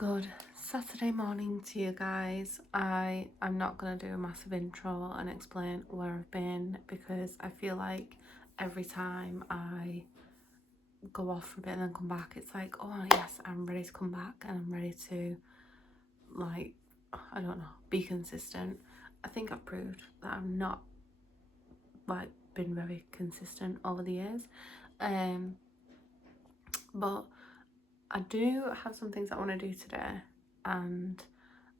Good Saturday morning to you guys. I'm not going to do a massive intro and explain where I've been because I feel like every time I go off for a bit and then come back, it's like, oh yes, I'm ready to come back and I'm ready to, like, I don't know, be consistent. I think I've proved that I'm not, like, been very consistent over the years. But I do have some things I want to do today, and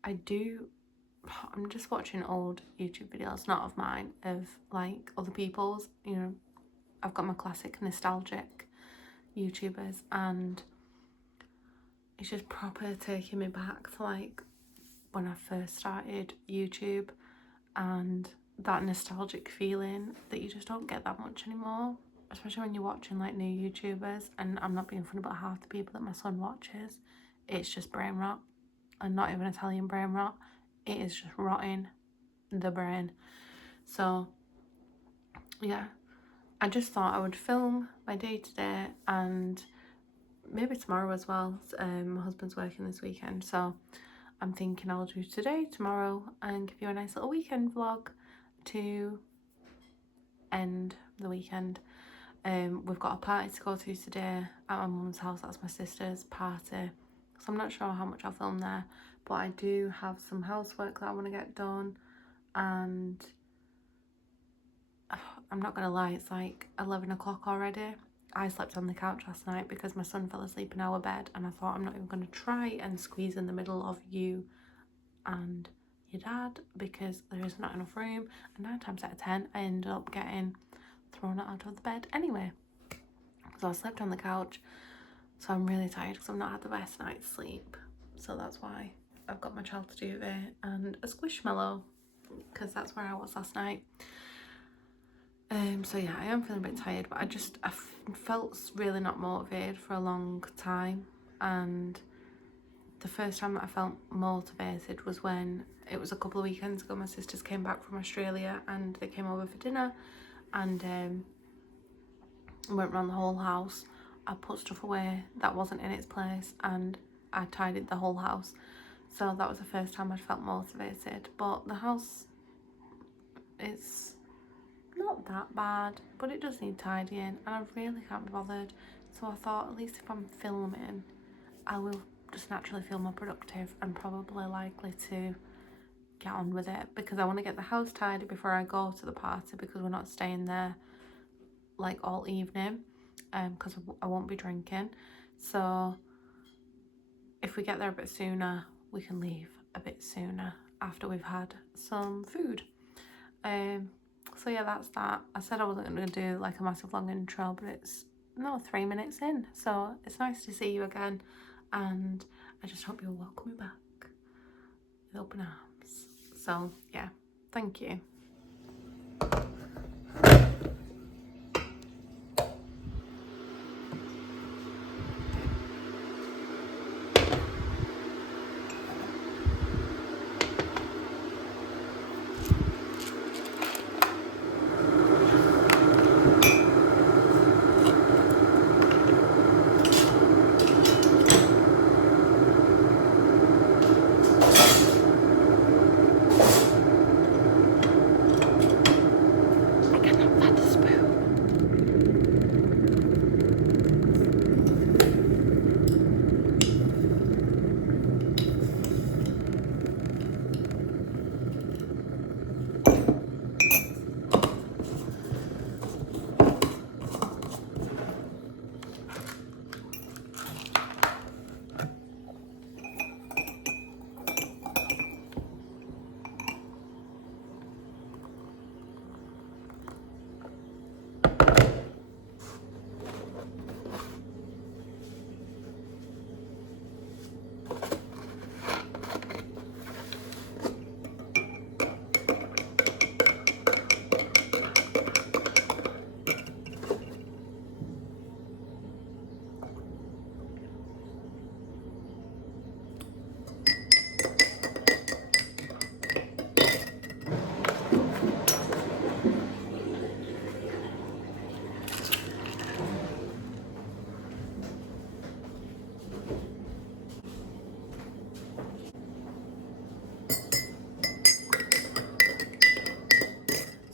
I'm just watching old YouTube videos, not of mine, of like other people's. I've got my classic nostalgic YouTubers, and it's just proper taking me back to like when I first started YouTube, and that nostalgic feeling that you just don't get that much anymore, especially when you're watching like new YouTubers. And I'm not being funny about half the people that my son watches. It's just brain rot, and not even Italian brain rot. It is just rotting the brain. So yeah, I just thought I would film my day today and maybe tomorrow as well. My husband's working this weekend, so I'm thinking I'll do today, tomorrow, and give you a nice little weekend vlog to end the weekend. We've got a party to go to today at my mum's house. That's my sister's party, so I'm not sure how much I'll film there, but I do have some housework that I want to get done. And I'm not gonna lie, it's like 11 o'clock already. I slept on the couch last night because my son fell asleep in our bed, and I thought I'm not even going to try and squeeze in the middle of you and your dad because there is not enough room, and 9 times out of 10 I ended up getting thrown out of the bed anyway. So I slept on the couch, so I'm really tired because I've not had the best night's sleep. So that's why I've got my child's duvet and a squishmallow, because that's where I was last night. So yeah, I am feeling a bit tired, but I felt really not motivated for a long time, and the first time that I felt motivated was when it was a couple of weekends ago. My sisters came back from Australia and they came over for dinner, and went around the whole house. I put stuff away that wasn't in its place and I tidied the whole house. So that was the first time I'd felt motivated. But the house is not that bad, but it does need tidying, and I really can't be bothered. So I thought, at least if I'm filming, I will just naturally feel more productive and probably likely to get on with it, because I want to get the house tidy before I go to the party, because we're not staying there like all evening, because I won't be drinking. So if we get there a bit sooner, we can leave a bit sooner after we've had some food. So yeah, that's that. I said I wasn't going to do like a massive long intro, but it's 3 minutes in, so it's nice to see you again, and I just hope you'll welcome me back with open arms. So yeah, thank you.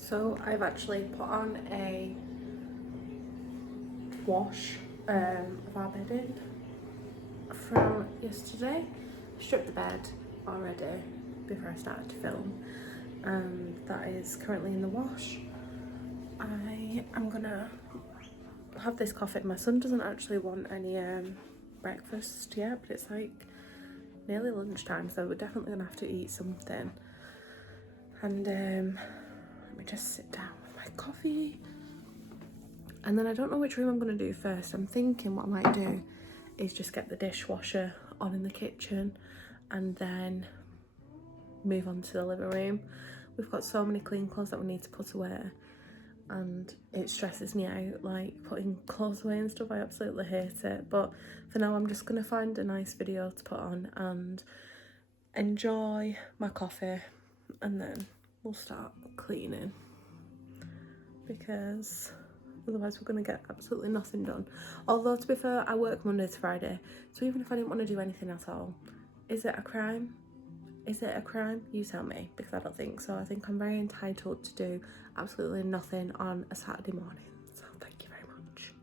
So I've actually put on a wash of our bedding from yesterday. Stripped the bed already before I started to film, and that is currently in the wash. I am gonna have this coffee. My son doesn't actually want any breakfast yet, but it's like nearly lunchtime, so we're definitely gonna have to eat something. And let me just sit down with my coffee. And then I don't know which room I'm gonna do first. I'm thinking what I might do is just get the dishwasher on in the kitchen and then move on to the living room. We've got so many clean clothes that we need to put away, and it stresses me out, like putting clothes away and stuff. I absolutely hate it. But for now, I'm just gonna find a nice video to put on and enjoy my coffee, and then we'll start cleaning, because otherwise we're gonna get absolutely nothing done. Although, to be fair, I work Monday to Friday, so even if I didn't want to do anything at all, is it a crime? Is it a crime? You tell me, because I don't think so. I think I'm very entitled to do absolutely nothing on a Saturday morning, so thank you very much.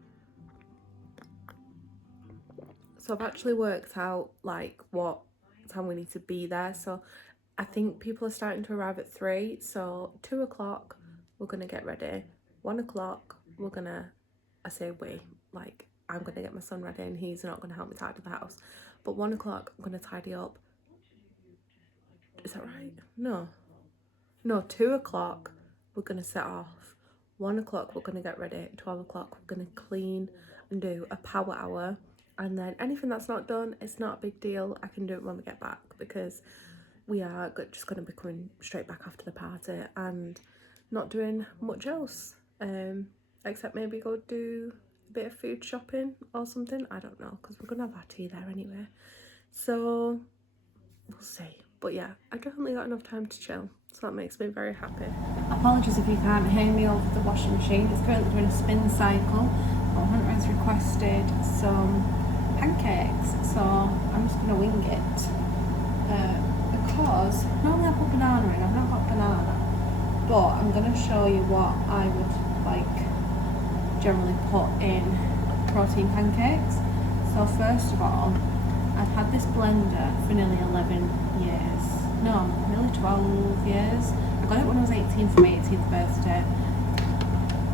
So I've actually worked out like what time we need to be there. So I think people are starting to arrive at 3, so 2 o'clock we're gonna get ready. 1 o'clock we're gonna, I say we, like I'm gonna get my son ready and he's not gonna help me tidy the house, but 1 o'clock I'm gonna tidy up. Is that right? No, 2 o'clock we're gonna set off. 1 o'clock we're gonna get ready. 12 o'clock we're gonna clean and do a power hour, and then anything that's not done, it's not a big deal. I can do it when we get back, because we are just gonna be coming straight back after the party and not doing much else, except maybe go do a bit of food shopping or something. I don't know, because we're gonna have our tea there anyway, so we'll see. But yeah, I definitely got enough time to chill, so that makes me very happy. Apologies if you can't hear me over the washing machine. It's currently doing a spin cycle, but Hunter has requested some pancakes, so I'm just gonna wing it, because normally I put banana in. I've not got banana, but I'm gonna show you what I would like generally put in protein pancakes. So first of all, I've had this blender for nearly 11 years. No, nearly 12 years. I got it when I was 18 for my 18th birthday.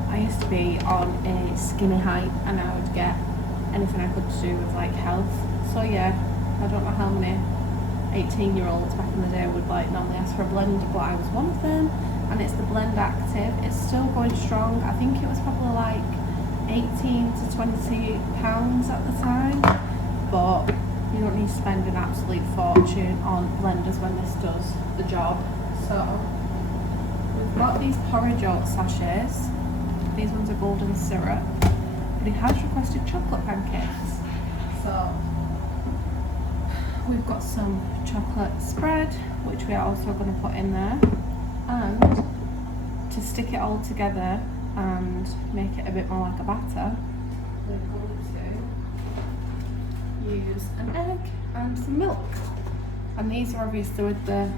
I used to be on a skinny height, and I would get anything I could do with like health. So yeah, I don't know how many 18-year-olds back in the day would like normally ask for a blender, but I was one of them, and it's the Blend Active. It's still going strong. I think it was probably like 18 to 20 pounds at the time, but you don't need to spend an absolute fortune on blenders when this does the job. So we've got these porridge oat sachets. These ones are golden syrup, but he has requested chocolate pancakes. So we've got some chocolate spread, which we are also going to put in there, and to stick it all together and make it a bit more like a batter, we're going to use an egg and some milk. And these are obviously, with the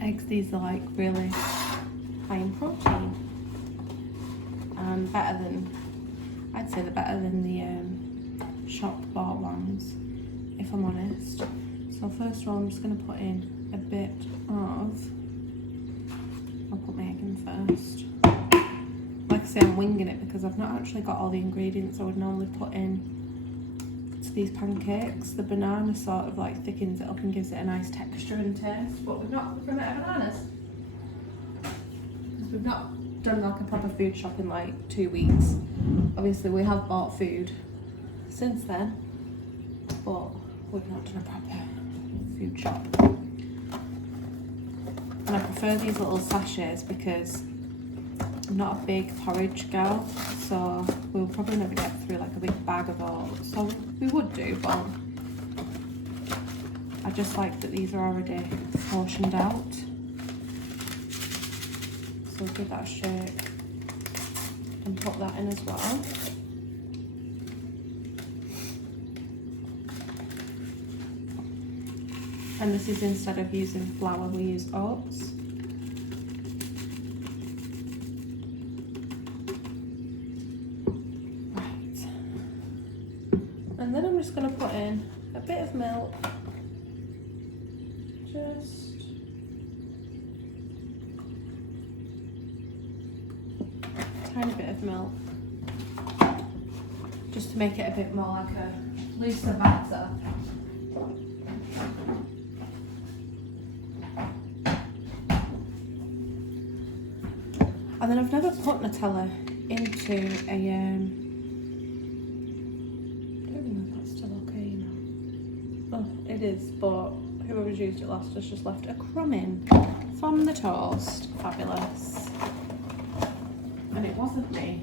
eggs, these are like really high in protein and better than, I'd say they're better than the shop bought ones, if I'm honest. So first of all, I'm just going to put in a bit of, I'll put my egg in first. Like I say, I'm winging it because I've not actually got all the ingredients I would normally put in to these pancakes. The banana sort of like thickens it up and gives it a nice texture and taste, but we've not run out of bananas, because we've not done like a proper food shop in like 2 weeks. Obviously we have bought food since then, but we've not done a proper food shop. And I prefer these little sachets because I'm not a big porridge girl, so we'll probably never get through like a big bag of oats. So we would do, but I just like that these are already portioned out. So give that a shake and put that in as well. And this is, instead of using flour, we use oats. just going to put in a bit of milk. Just a tiny bit of milk. Just to make it a bit more like a looser batter. And then I've never put Nutella into a, I don't know if that's still okay now. Oh, it is, but whoever's used it last has just left a crumb in from the toast. Fabulous. And it wasn't me.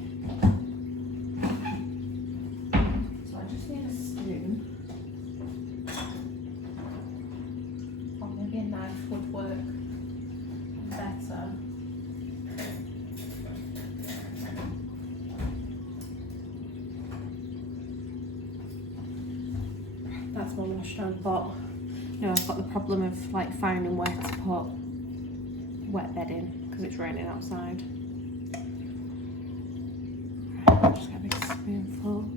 So I just need a spoon. Or maybe a knife would work better. That's more washed down, but you know, I've got the problem of like finding where to put wet bedding because it's raining outside. Right, just get a big spoonful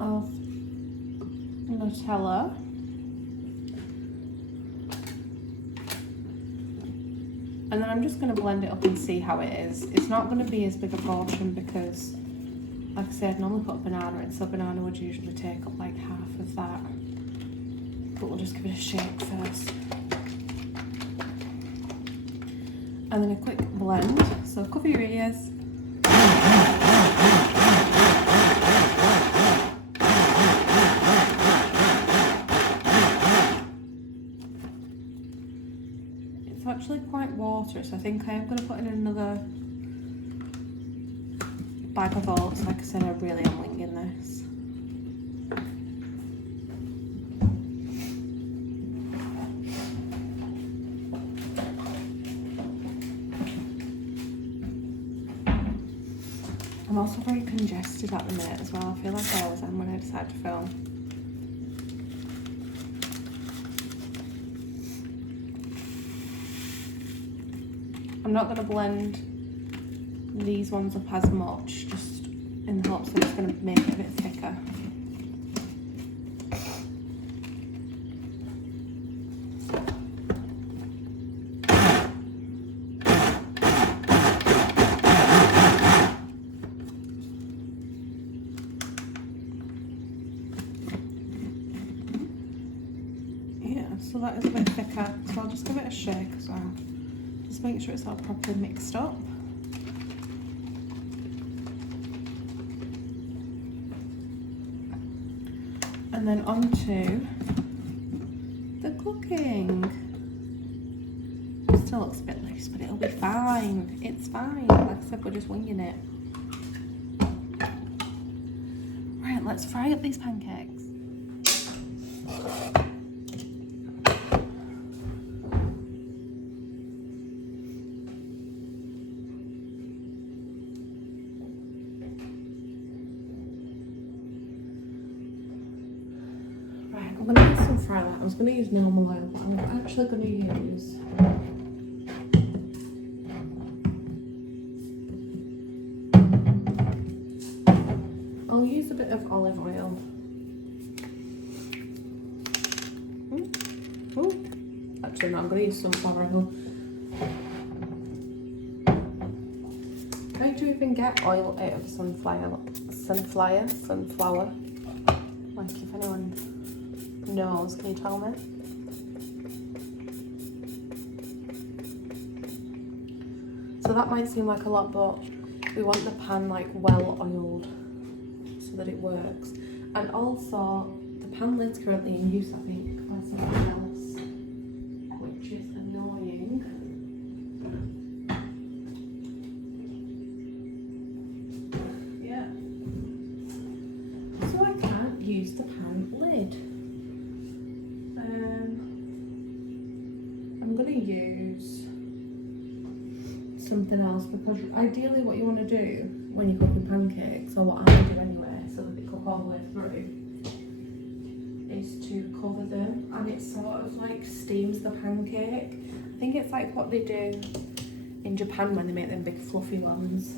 of Nutella. And then I'm just going to blend it up and see how it is. It's not going to be as big a portion because, like I said, I normally put a banana in, so a banana would usually take up like half of that. But we'll just give it a shake first. And then a quick blend. So cover your ears. It's actually quite watery, so I think I am going to put in another bag of oats. Like I said, I really am winging this. I'm also very congested at the minute as well. I feel like I always am when I decide to film. I'm not going to blend these ones up as much, just in the hopes that it's going to make it a bit thicker. Yeah, so that is a bit thicker, so I'll just give it a shake as well. Just make sure it's all properly mixed up. And then on to the cooking. It still looks a bit loose, but it'll be fine. It's fine. Like I said, we're just winging it. Right, let's fry up these pancakes. I'm going to use some fry that. I was going to use normal oil, but I'm actually going to use I'll use a bit of olive oil. Actually, no, I'm going to use sunflower oil. How do you even get oil out of sunflower? Like, if anyone knows, can you tell me? So that might seem like a lot, but we want the pan like well oiled so that it works. And also the pan lid's currently in use, I think, by someone else, which is annoying. Yeah. So I can't use the pan lid. I'm going to use something else because ideally what you want to do when you're cooking pancakes, or what I do anyway, so that they cook all the way through, is to cover them, and it sort of like steams the pancake. I think it's like what they do in Japan when they make them big fluffy ones,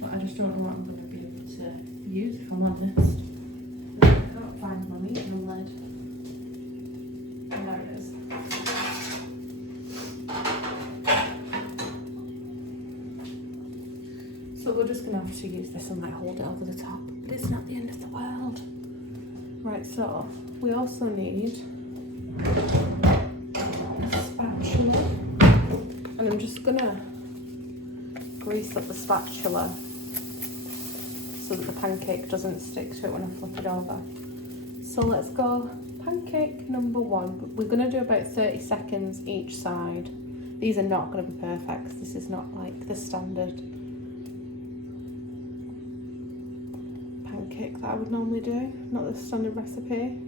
but I just don't know what I'm going to be able to use if I'm honest. I can't find my medium lid. Oh, there it is. So we're just gonna have to use this and like hold it over the top, but it's not the end of the world. Right, so we also need a spatula, and I'm just gonna grease up the spatula so that the pancake doesn't stick to it when I flip it over. So let's go pancake number 1. We're gonna do about 30 seconds each side. These are not gonna be perfect because this is not like the standard pancake that I would normally do, not the standard recipe.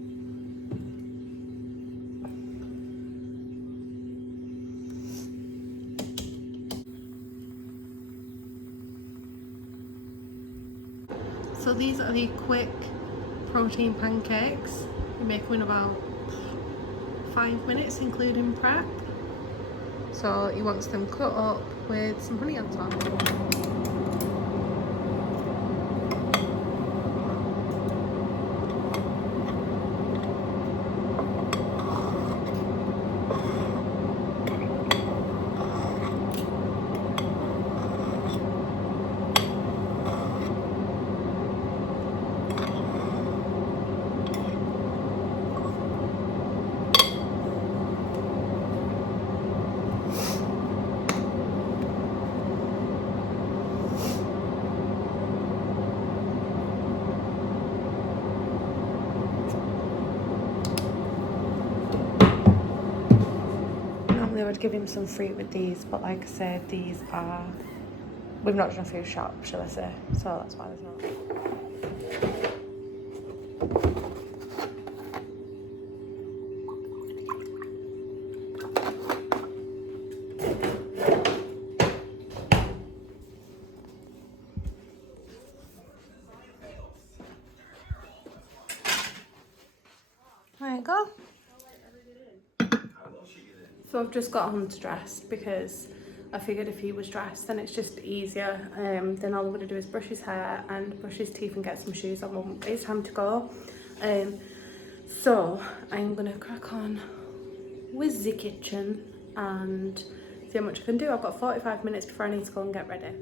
So these are the quick protein pancakes. You make them in about 5 minutes, including prep. So he wants them cut up with some honey on top. I would give him some fruit with these, but like I said, these are, we've not done a food shop, shall I say, so that's why there's not. There you go. So I've just got him to dress because I figured if he was dressed then it's just easier. Then all I'm going to do is brush his hair and brush his teeth and get some shoes on. It's time to go. So I'm going to crack on with the kitchen and see how much I can do. I've got 45 minutes before I need to go and get ready.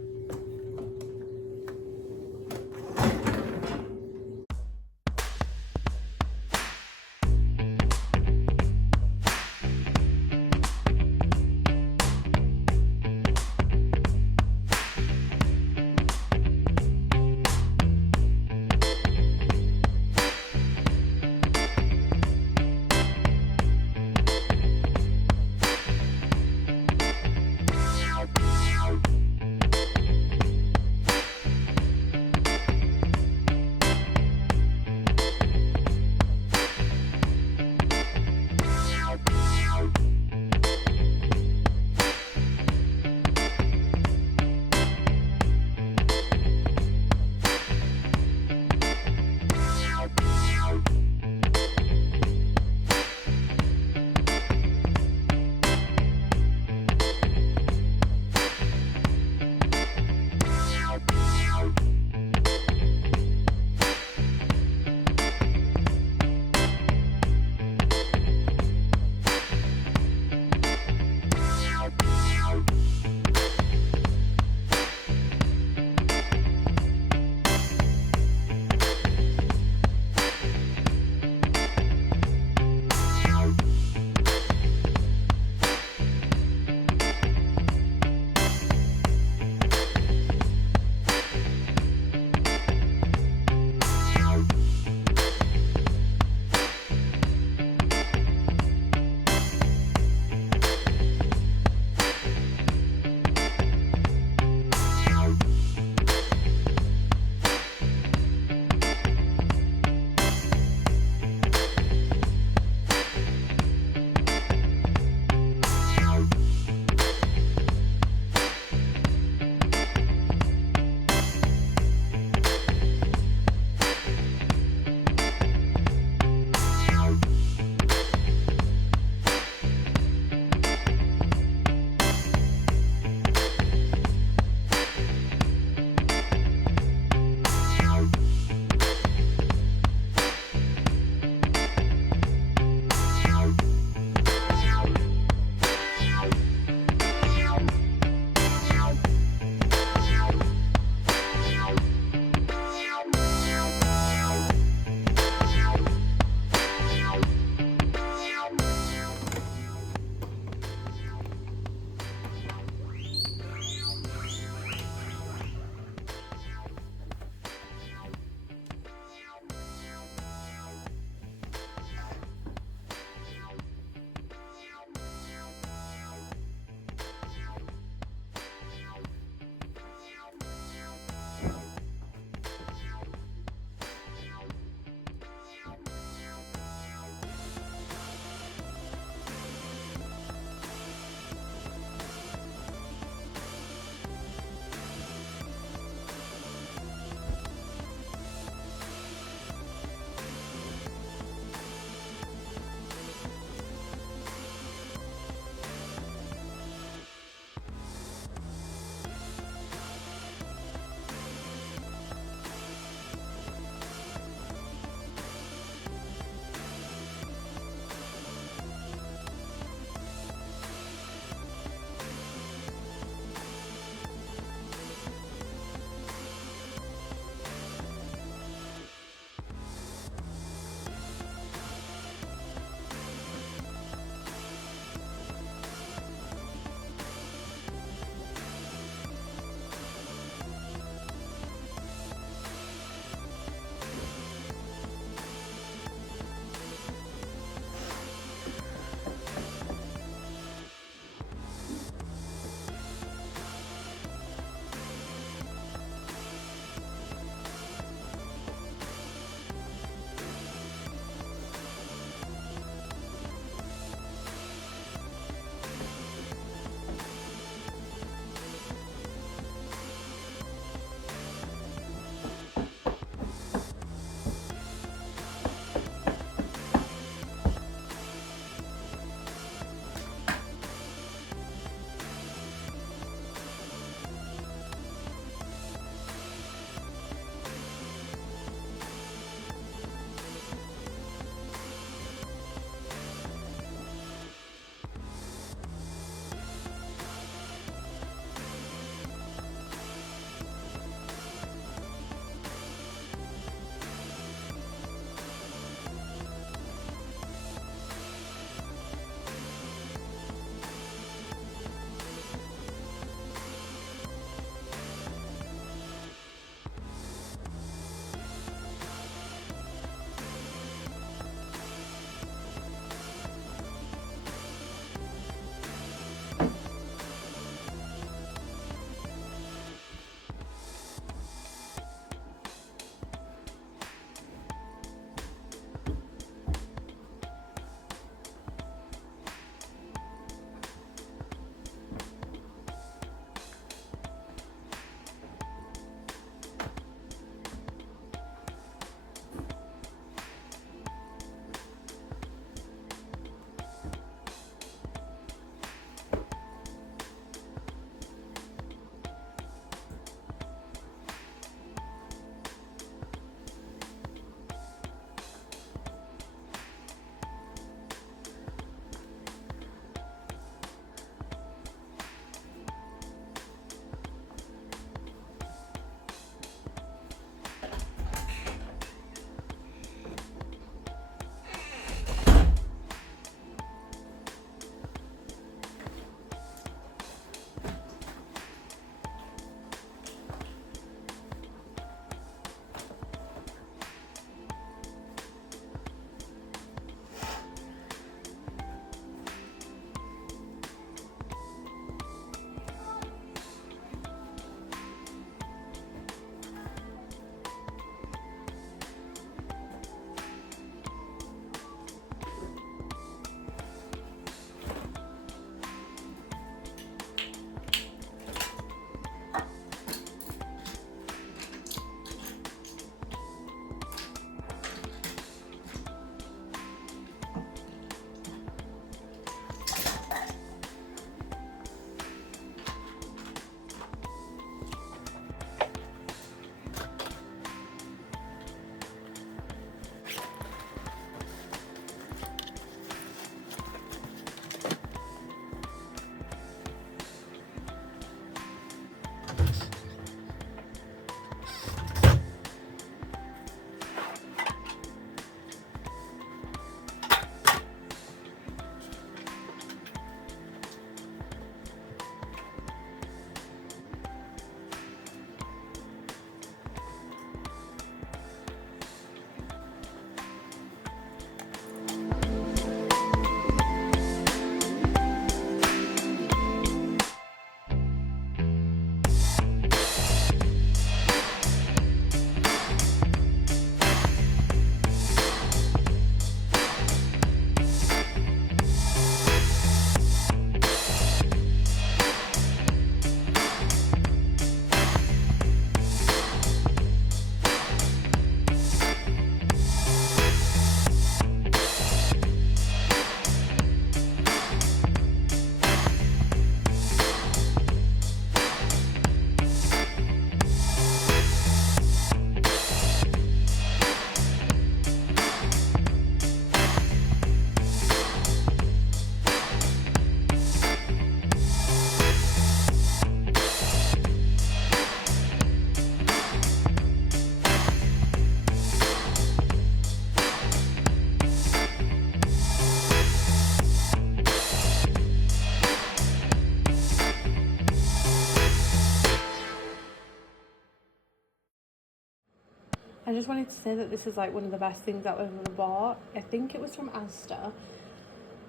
I just wanted to say that this is like one of the best things that we've ever bought. I think it was from Asda.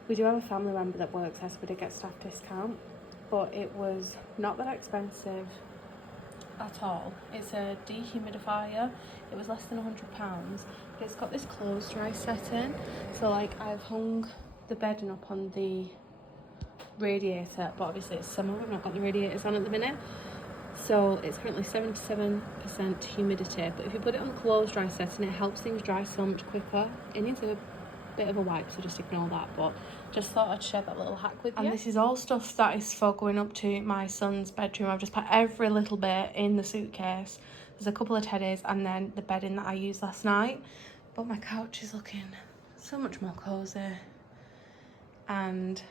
We do have a family member that works there, so we did get staff discount, but it was not that expensive at all. It's a dehumidifier. It was less than £100, but it's got this clothes dry setting. So like I've hung the bedding up on the radiator, but obviously it's summer, we've not got the radiators on at the minute. So it's currently 77% humidity, but if you put it on the clothes dry setting, it helps things dry so much quicker. It needs a bit of a wipe, so just ignore that, but just thought I'd share that little hack with you. And this is all stuff that is for going up to my son's bedroom. I've just put every little bit in the suitcase. There's a couple of teddies and then the bedding that I used last night, but my couch is looking so much more cozy, and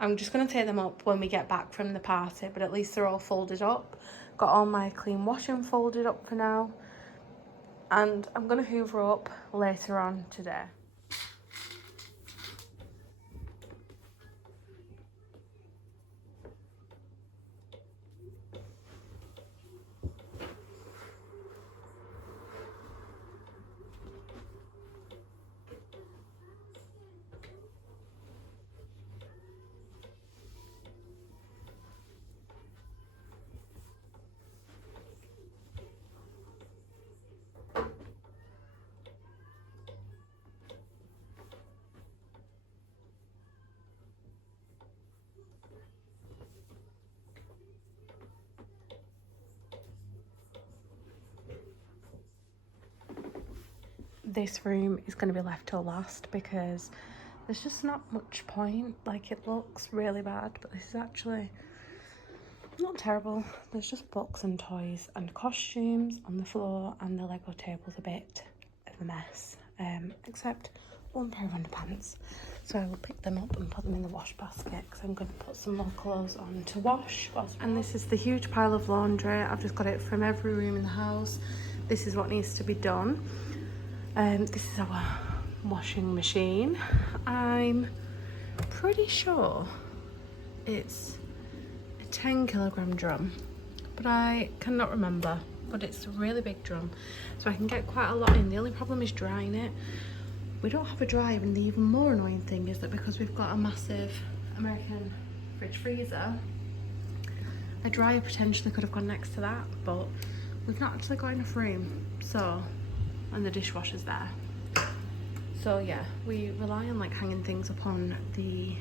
I'm just going to take them up when we get back from the party, but at least they're all folded up. Got all my clean washing folded up for now, and I'm going to hoover up later on today. This room is going to be left till last because there's just not much point. Like, it looks really bad, but this is actually not terrible. There's just books and toys and costumes on the floor, and the Lego table's a bit of a mess, except one pair of underpants. So I will pick them up and put them in the wash basket because I'm going to put some more clothes on to wash. And this is the huge pile of laundry. I've just got it from every room in the house. This is what needs to be done. This is our washing machine. I'm pretty sure it's a 10-kilogram drum, but I cannot remember. But it's a really big drum, so I can get quite a lot in. The only problem is drying it. We don't have a dryer, and the even more annoying thing is that because we've got a massive American fridge freezer, a dryer potentially could have gone next to that, but we've not actually got enough room. So, and the dishwasher's there. So yeah, we rely on like hanging things up on the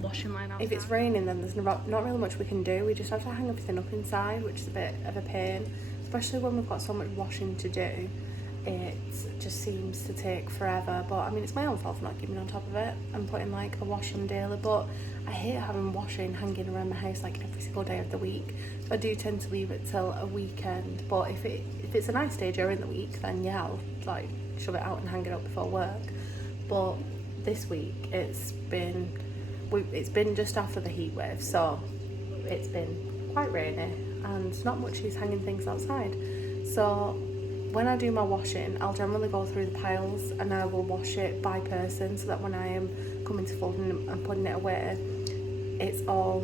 washing line outside. If it's raining, then there's not really much we can do. We just have to hang everything up inside, which is a bit of a pain, especially when we've got so much washing to do. It just seems to take forever, but I mean, it's my own fault for not keeping on top of it and putting like a wash on daily. But I hate having washing hanging around my house like every single day of the week, so I do tend to leave it till a weekend. But if it's a nice day during the week, then yeah, I'll like shove it out and hang it up before work. But this week it's been just after the heat wave, so it's been quite rainy and not much use hanging things outside. So when I do my washing, I'll generally go through the piles and I will wash it by person, so that when I am coming to folding and putting it away, it's all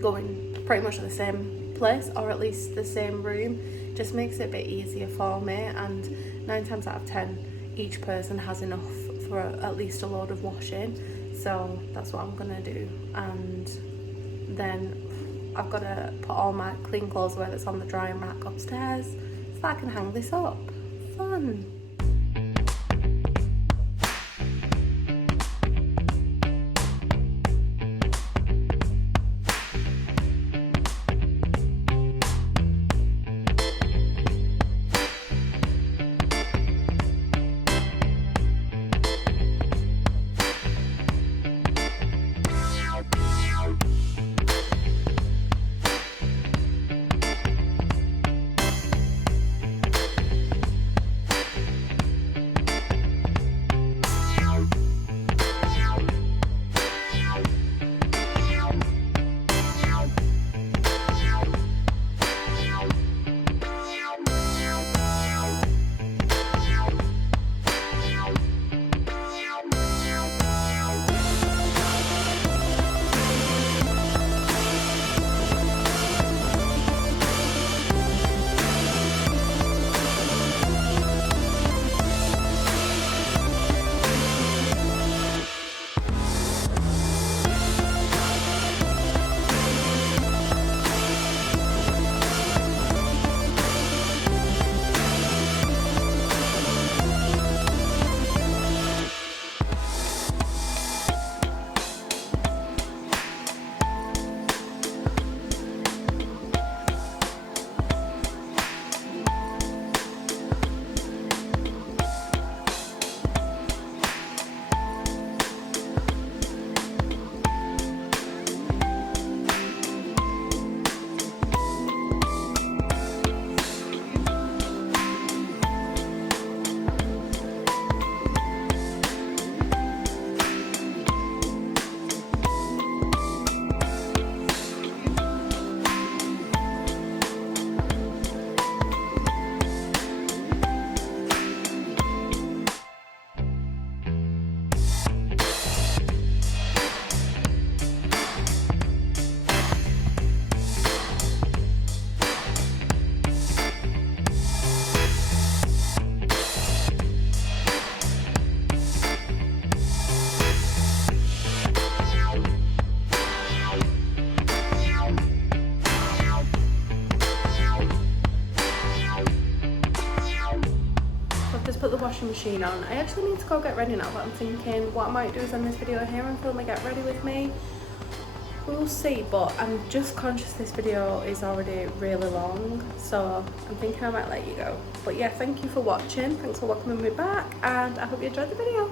going pretty much to the same place, or at least the same room. Just makes it a bit easier for me, and 9 times out of 10 each person has enough for at least a load of washing. So that's what I'm gonna do. And then I've got to put all my clean clothes away that's on the drying rack upstairs, so that I can hang this up. Fun. to put the washing machine on. I actually need to go get ready now, but I'm thinking what I might do is end this video here and film a get ready with me. We'll see, but I'm just conscious this video is already really long, so I'm thinking I might let you go. But yeah, thank you for watching, thanks for welcoming me back, and I hope you enjoyed the video.